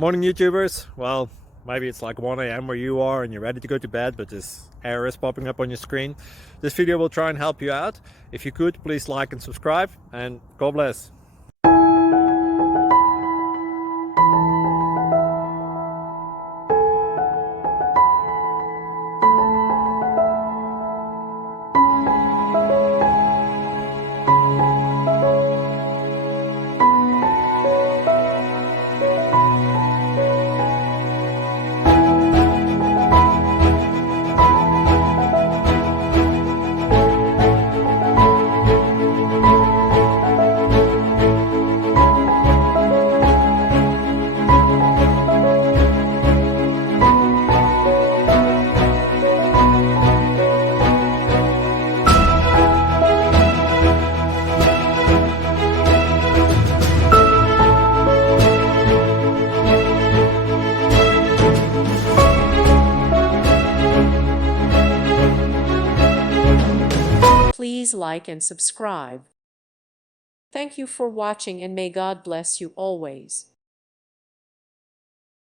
Morning YouTubers. Well, maybe it's like 1 a.m. where you are and you're ready to go to bed, but this error is popping up on your screen. This video will try and help you out. If you could, please like and subscribe, and God bless. Please like and subscribe. Thank you for watching, and may God bless you always.